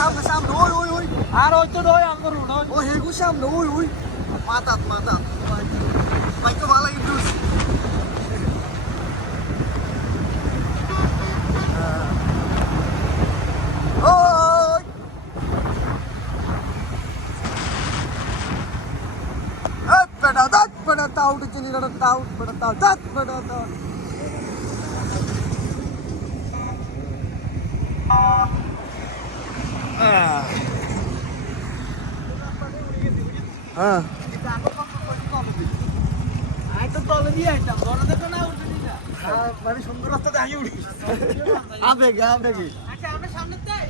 সামনে সামনে ওই ওই ওই আর ওই তো নয় আঙ্গুর নয় ও হেগু সামনে ওই ওই মাথাত মাথাত ভাই তো ভালো কিন্তু ওই বেটা দাঁত বেটা তাও চিনি না তাও বেটা তাও দাঁত বেটা তাও হ্যাঁ তলে দিয়ে আইতাম ধরে দেখো না উঠে নিলা মানে সুন্দর রাস্তাতে আগে উঠি আবেগে আবেগে আচ্ছা আমরা সামনে যাই